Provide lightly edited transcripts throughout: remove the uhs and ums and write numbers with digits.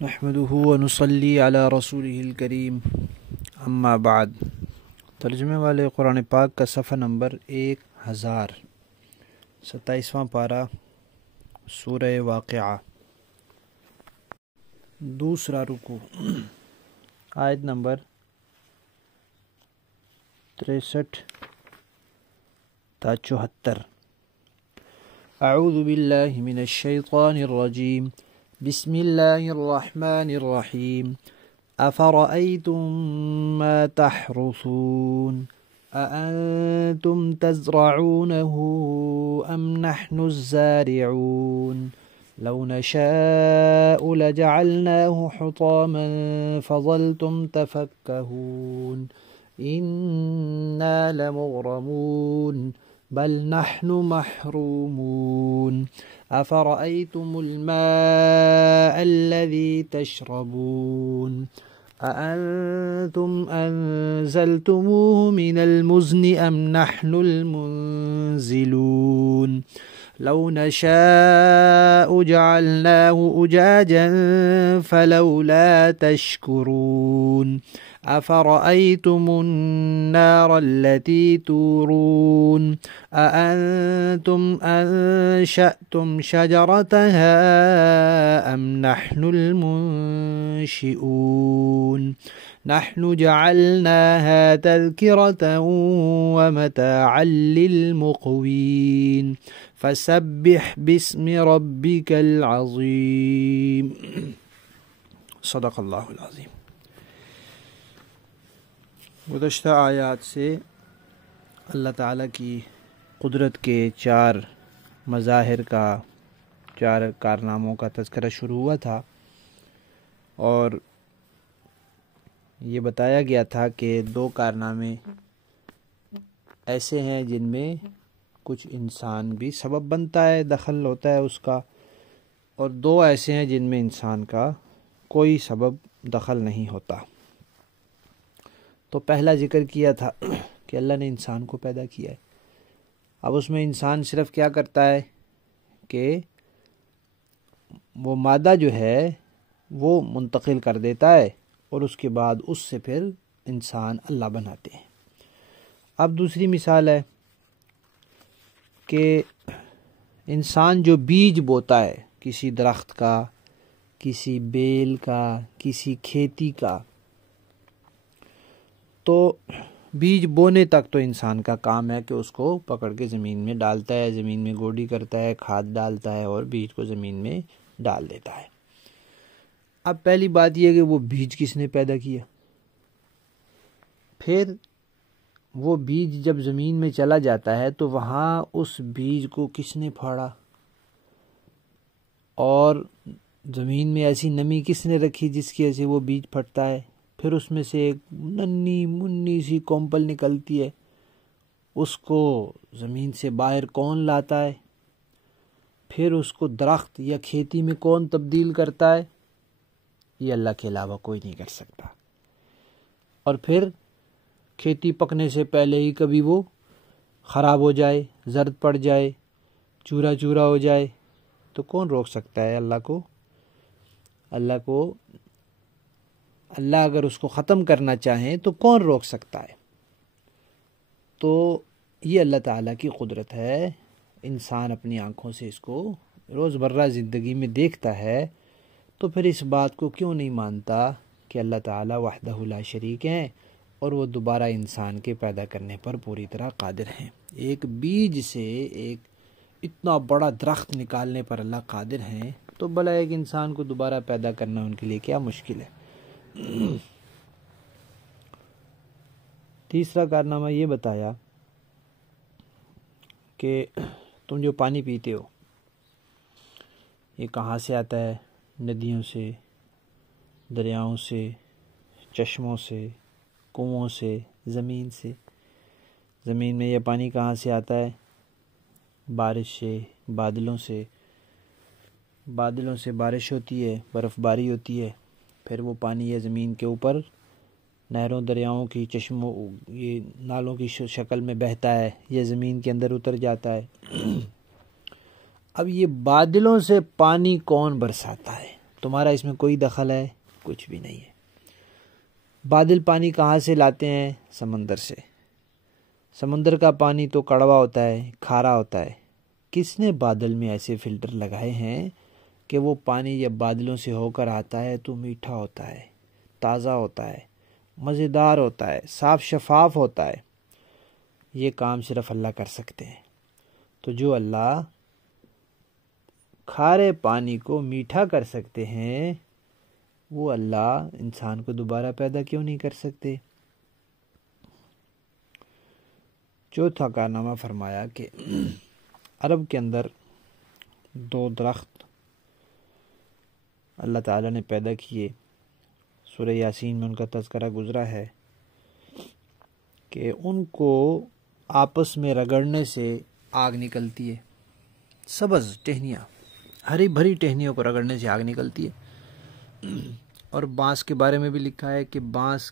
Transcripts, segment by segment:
نحمده ونصلي على رسوله الکریم اما بعد۔ ترجمے والے قرآن پاک کا صفحہ نمبر 1027واں پارہ، سورہ واقعہ، دوسرا رکوع، آیت نمبر 63 تا 74۔ اعوذ باللہ من الشیطان الرجیم، بسم اللہ الرحمن الرحیم۔ افرأیتم ما تحرثون اانتم تزرعونه ام نحن الزارعون لو نشاء لجعلناه حطاما فظلتم تفكهون إنا لمغرمون بل نحن محرومون أفرأيتم الماء الذي تشربون أأنتم أنزلتموه من المزن أم نحن المنزلون لو نشاء جعلناه أجاجا فلولا تشكرون أفرأيتم النار التي تورون أأنتم أنشأتم شجرتها أم نحن المنشئون نحن جعلناها تذكرة ومتاعا للمقوين فسبح باسم ربك العظيم۔ صدق اللہ العظیم۔ گزشتہ آیات سے اللہ تعالیٰ کی قدرت کے 4 مظاہر کا، 4 کارناموں کا تذکرہ شروع ہوا تھا، اور یہ بتایا گیا تھا کہ 2 کارنامے ایسے ہیں جن میں کچھ انسان بھی سبب بنتا ہے، دخل ہوتا ہے اس کا، اور 2 ایسے ہیں جن میں انسان کا کوئی سبب دخل نہیں ہوتا۔ تو پہلا ذکر کیا تھا کہ اللہ نے انسان کو پیدا کیا ہے۔ اب اس میں انسان صرف کیا کرتا ہے کہ وہ مادہ جو ہے وہ منتقل کر دیتا ہے، اور اس کے بعد اس سے پھر انسان اللہ بناتے ہیں۔ اب دوسری مثال ہے کہ انسان جو بیج بوتا ہے کسی درخت کا، کسی بیل کا، کسی کھیتی کا، تو بیج بونے تک تو انسان کا کام ہے کہ اس کو پکڑ کے زمین میں ڈالتا ہے، زمین میں گوڈی کرتا ہے، کھاد ڈالتا ہے اور بیج کو زمین میں ڈال دیتا ہے۔ اب پہلی بات یہ کہ وہ بیج کس نے پیدا کیا، پھر وہ بیج جب زمین میں چلا جاتا ہے تو وہاں اس بیج کو کس نے پھاڑا، اور زمین میں ایسی نمی کس نے رکھی جس کی وجہ سے وہ بیج پھٹتا ہے، پھر اس میں سے ایک ننھی منی سی کومپل نکلتی ہے، اس کو زمین سے باہر کون لاتا ہے، پھر اس کو درخت یا کھیتی میں کون تبدیل کرتا ہے، یہ اللہ کے علاوہ کوئی نہیں کر سکتا۔ اور پھر کھیتی پکنے سے پہلے ہی کبھی وہ خراب ہو جائے، زرد پڑ جائے، چورا چورا ہو جائے، تو کون روک سکتا ہے اللہ کو؟ اللہ اگر اس کو ختم کرنا چاہیں تو کون روک سکتا ہے؟ تو یہ اللہ تعالیٰ کی قدرت ہے۔ انسان اپنی آنکھوں سے اس کو روزمرہ زندگی میں دیکھتا ہے، تو پھر اس بات کو کیوں نہیں مانتا کہ اللہ تعالیٰ وحدہ لا شریک ہیں اور وہ دوبارہ انسان کے پیدا کرنے پر پوری طرح قادر ہیں۔ ایک بیج سے ایک اتنا بڑا درخت نکالنے پر اللہ قادر ہیں، تو بھلا ایک انسان کو دوبارہ پیدا کرنا ان کے لیے کیا مشکل ہے؟ تیسرا کارنامہ یہ بتایا کہ تم جو پانی پیتے ہو یہ کہاں سے آتا ہے؟ ندیوں سے، دریاؤں سے، چشموں سے، کنووں سے، زمین سے۔ زمین میں یہ پانی کہاں سے آتا ہے؟ بارش سے، بادلوں سے بارش ہوتی ہے، برف باری ہوتی ہے، پھر وہ پانی یہ زمین کے اوپر نہروں، دریاؤں کی، چشموں، یہ نالوں کی شکل میں بہتا ہے، یہ زمین کے اندر اتر جاتا ہے۔ اب یہ بادلوں سے پانی کون برساتا ہے؟ تمہارا اس میں کوئی دخل ہے؟ کچھ بھی نہیں ہے۔ بادل پانی کہاں سے لاتے ہیں؟ سمندر سے۔ سمندر کا پانی تو کڑوا ہوتا ہے، کھارا ہوتا ہے۔ کس نے بادل میں ایسے فلٹر لگائے ہیں کہ وہ پانی جب بادلوں سے ہو کر آتا ہے تو میٹھا ہوتا ہے، تازہ ہوتا ہے، مزیدار ہوتا ہے، صاف شفاف ہوتا ہے۔ یہ کام صرف اللہ کر سکتے ہیں۔ تو جو اللہ کھارے پانی کو میٹھا کر سکتے ہیں، وہ اللہ انسان کو دوبارہ پیدا کیوں نہیں کر سکتے؟ چوتھا کارنامہ فرمایا کہ عرب کے اندر 2 درخت اللہ تعالیٰ نے پیدا کیے۔ سورہ یاسین میں ان کا تذکرہ گزرا ہے کہ ان کو آپس میں رگڑنے سے آگ نکلتی ہے۔ سبز ٹہنیاں، ہری بھری ٹہنیوں کو رگڑنے سے آگ نکلتی ہے۔ اور بانس کے بارے میں بھی لکھا ہے کہ بانس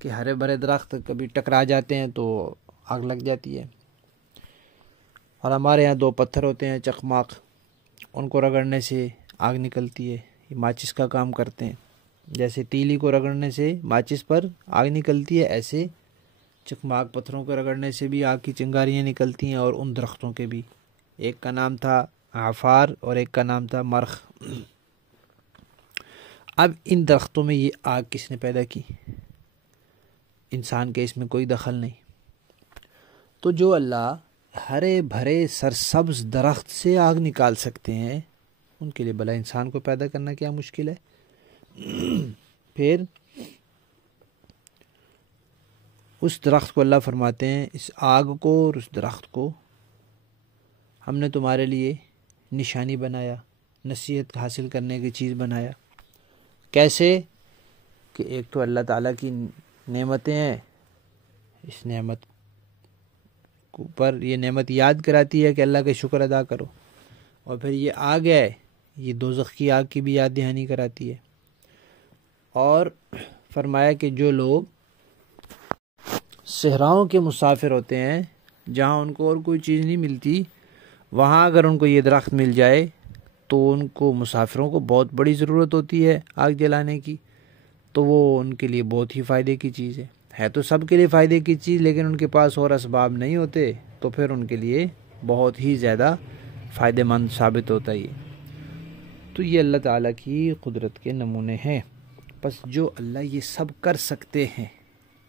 کے ہرے بھرے درخت کبھی ٹکرا جاتے ہیں تو آگ لگ جاتی ہے۔ اور ہمارے یہاں 2 پتھر ہوتے ہیں چخماق، ان کو رگڑنے سے آگ نکلتی ہے، یہ ماچس کا کام کرتے ہیں۔ جیسے تیلی کو رگڑنے سے ماچس پر آگ نکلتی ہے، ایسے چخماق پتھروں کو رگڑنے سے بھی آگ کی چنگاریاں نکلتی ہیں۔ اور ان درختوں کے بھی، ایک کا نام تھا عفار اور ایک کا نام تھا مرخ۔ اب ان درختوں میں یہ آگ کس نے پیدا کی؟ انسان کے اس میں کوئی دخل نہیں۔ تو جو اللہ ہرے بھرے سرسبز درخت سے آگ نکال سکتے ہیں، ان کے لیے بھلا انسان کو پیدا کرنا کیا مشکل ہے؟ پھر اس درخت کو اللہ فرماتے ہیں، اس آگ کو اور اس درخت کو ہم نے تمہارے لیے نشانی بنایا، نصیحت حاصل کرنے کی چیز بنایا۔ کیسے؟ کہ ایک تو اللہ تعالیٰ کی نعمتیں ہیں، اس نعمت پر یہ نعمت یاد کراتی ہے کہ اللہ کا شکر ادا کرو، اور پھر یہ آگ ہے، یہ دوزخ کی آگ کی بھی یاد دہانی کراتی ہے۔ اور فرمایا کہ جو لوگ صحراؤں کے مسافر ہوتے ہیں، جہاں ان کو اور کوئی چیز نہیں ملتی، وہاں اگر ان کو یہ درخت مل جائے تو ان کو، مسافروں کو بہت بڑی ضرورت ہوتی ہے آگ جلانے کی، تو وہ ان کے لیے بہت ہی فائدے کی چیز ہے تو سب کے لیے فائدے کی چیز، لیکن ان کے پاس اور اسباب نہیں ہوتے تو پھر ان کے لیے بہت ہی زیادہ فائدہ مند ثابت ہوتا ہے۔ تو یہ اللہ تعالیٰ کی قدرت کے نمونے ہیں۔ بس جو اللہ یہ سب کر سکتے ہیں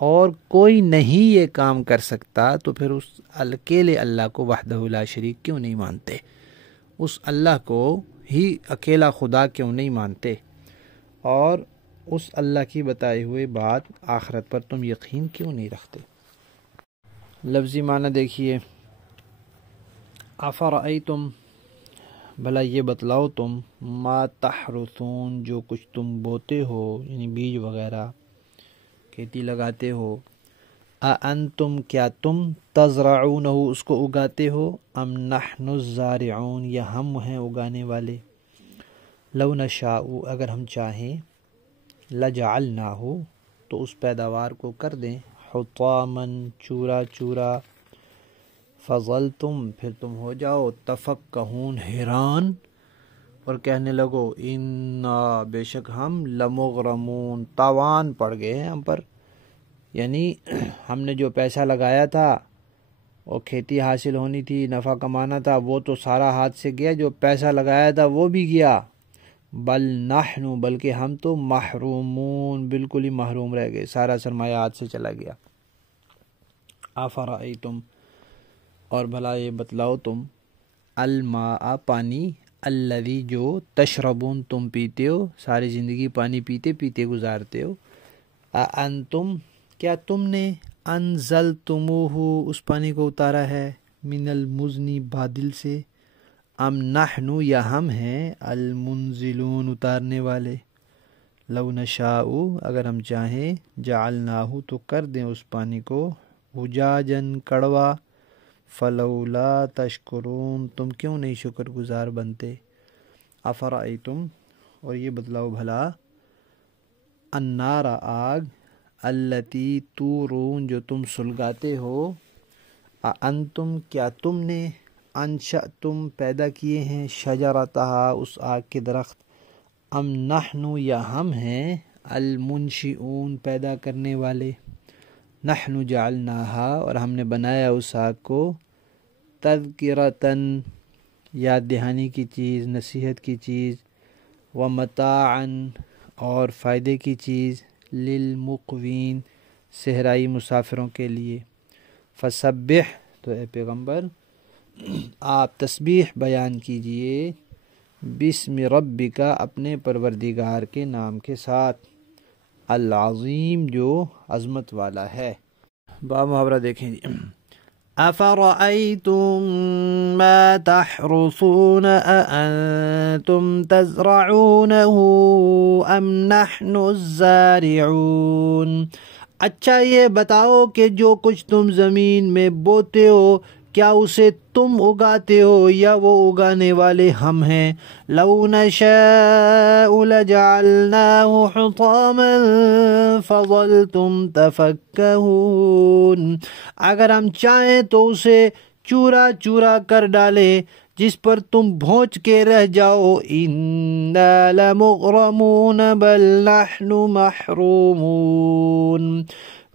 اور کوئی نہیں یہ کام کر سکتا، تو پھر اس اکیلے اللہ کو وحدہ لا شریک کیوں نہیں مانتے؟ اس اللہ کو ہی اکیلا خدا کیوں نہیں مانتے؟ اور اس اللہ کی بتائی ہوئی بات آخرت پر تم یقین کیوں نہیں رکھتے؟ لفظی معنی دیکھیے، افرأیتم، بھلا یہ بتلاؤ تم، ما تحرثون، جو کچھ تم بوتے ہو، یعنی بیج وغیرہ کھیتی لگاتے ہو، اانتم، کیا تم، تزرعونہ، اس کو اگاتے ہو، ام نحن الزارعون، یا ہم ہیں اگانے والے، لو نشاء، اگر ہم چاہیں، لجعلناہ، تو اس پیداوار کو کر دیں، حطاما، چورا چورا، فظلتم، پھر تم ہو جاؤ، تفکہون، حیران، اور کہنے لگو، انا، بے شک ہم، لمغرمون، تاوان پڑ گئے ہیں ہم پر، یعنی ہم نے جو پیسہ لگایا تھا اور کھیتی حاصل ہونی تھی، نفع کمانا تھا، وہ تو سارا ہاتھ سے گیا، جو پیسہ لگایا تھا وہ بھی گیا، بل نحن، بلکہ ہم تو محرومون، بالکل ہی محروم رہ گئے، سارا سرمایہ ہاتھ سے چلا گیا۔ افرأیتم، اور بھلا یہ بتلاؤ تم، الماء، پانی، الذی، جو، تشربون، تم پیتے ہو، ساری زندگی پانی پیتے پیتے گزارتے ہو، انتم، کیا تم نے، انزلتموہ، اس پانی کو اتارا ہے، من المزن، بادل سے، ام نحن، یا ہم ہیں، المنزلون، اتارنے والے، لو نشاء، اگر ہم چاہیں، جعلناہ، تو کر دیں اس پانی کو، اجاجن، کڑوا، فلولا تشکرون، تم کیوں نہیں شکر گزار بنتے؟ افرأیتم، اور یہ بتلاؤ بھلا، النار، آگ، التی تورون، جو تم سلگاتے ہو، انتم، کیا تم نے، انشأتم، پیدا کیے ہیں، شجرتہا، اس آگ کے درخت، ام نحن یا ہم ہیں المنشئون پیدا کرنے والے، نحن جعلناہا اور ہم نے بنایا اس آگ کو، تذکرتاً یاد دہانی کی چیز، نصیحت کی چیز، ومتاعاً اور فائدے کی چیز، للمقوین صحرائی مسافروں کے لیے۔ فسبح تو اے پیغمبر آپ تسبیح بیان کیجئے، بسم ربک اپنے پروردگار کے نام کے ساتھ، العظیم جو عظمت والا ہے۔ با محاورہ دیکھیں جی، افرأیتم ما تحرثون اانتم تزرعونہ ام نحن الزارعون، اچھا یہ بتاؤ کہ جو کچھ تم زمین میں بوتے ہو کیا اسے تم اگاتے ہو یا وہ اگانے والے ہم ہیں؟ لو نشاء لجعلناہ حطاما فظلتم تفکہون، اگر ہم چاہیں تو اسے چورا چورا کر ڈالے جس پر تم بھونچ کے رہ جاؤ، انا لمغرمون بل نحن محرومون،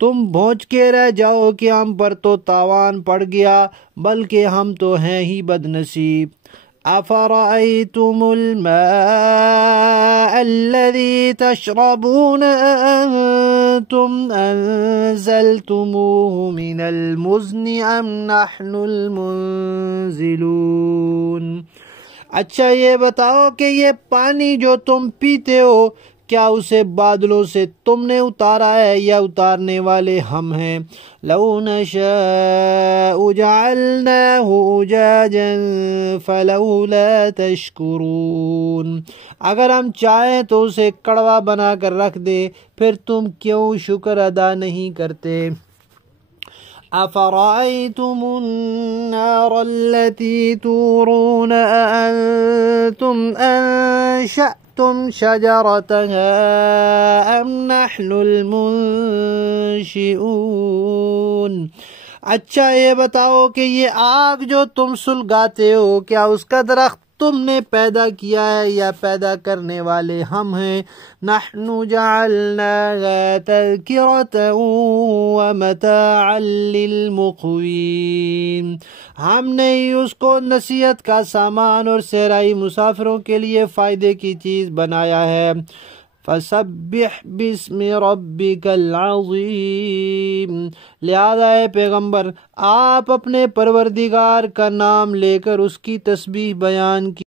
تم بھونچ کے رہ جاؤ کہ ہم پر تو تاوان پڑ گیا بلکہ ہم تو ہیں ہی بد نصیب۔ افرأیتم الماء الذی تشربون انتم انزلتموه من المزن ام نحن المنزلون، اچھا یہ بتاؤ کہ یہ پانی جو تم پیتے ہو کیا اسے بادلوں سے تم نے اتارا ہے یا اتارنے والے ہم ہیں؟ لو نشاء جعلناہ اجاجا فلولا تشکرون، اگر ہم چاہیں تو اسے کڑوا بنا کر رکھ دے پھر تم کیوں شکر ادا نہیں کرتے؟ افرأیتم النار التي تورون اانتم انشأتم شجرتها ام نحن المنشئون، اچھا یہ بتاؤ کہ یہ آگ جو تم سلگاتے ہو کیا اس کا درخت تم نے پیدا کیا ہے یا پیدا کرنے والے ہم ہیں؟ نحن جعلناها تذکرة ومتاعا للمقوین، ہم نے ہی اس کو نصیحت کا سامان اور صحرائی مسافروں کے لیے فائدے کی چیز بنایا ہے۔ فسبح بسم ربک العظیم، لہذا اے پیغمبر آپ اپنے پروردگار کا نام لے کر اس کی تسبیح بیان کی